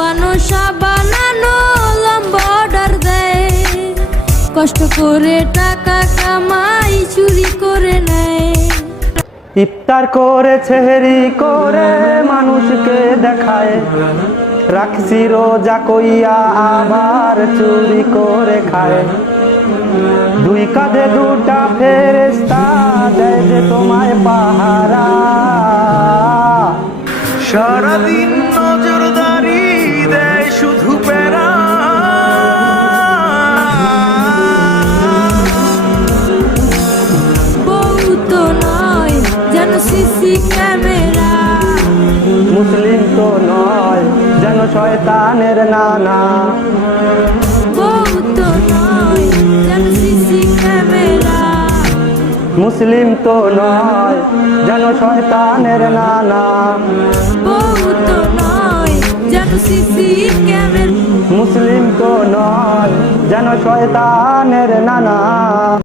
বানসা বানানো লম্বা অর্ডার দেয়, কষ্ট করে টাকা কামাই চুরি করে নেয়। ইফতার করে সেহরি করে মানুষকে দেখায়, রাখছি রোজা কইয়া আবার চুরি করে খায়। দুই কাঁধে দুটা ফেরেশতা দেয় যে তোমায় পাহারা, সারাদিন নজরদারি দেয় শুধু প্যারা। বউ তো নয় যেন সিসি ক্যামেরা, মুসলিম তো নয় যেন শয়তানের নানা। বউ তো নয় যেন সিসি ক্যামেরা, মুসলিম তো নয় যেন শয়তানের নানা। বউ তো নয় যেন সিসি ক্যামেরা, মুসলিম তো নয় যেন শয়তানের নানা।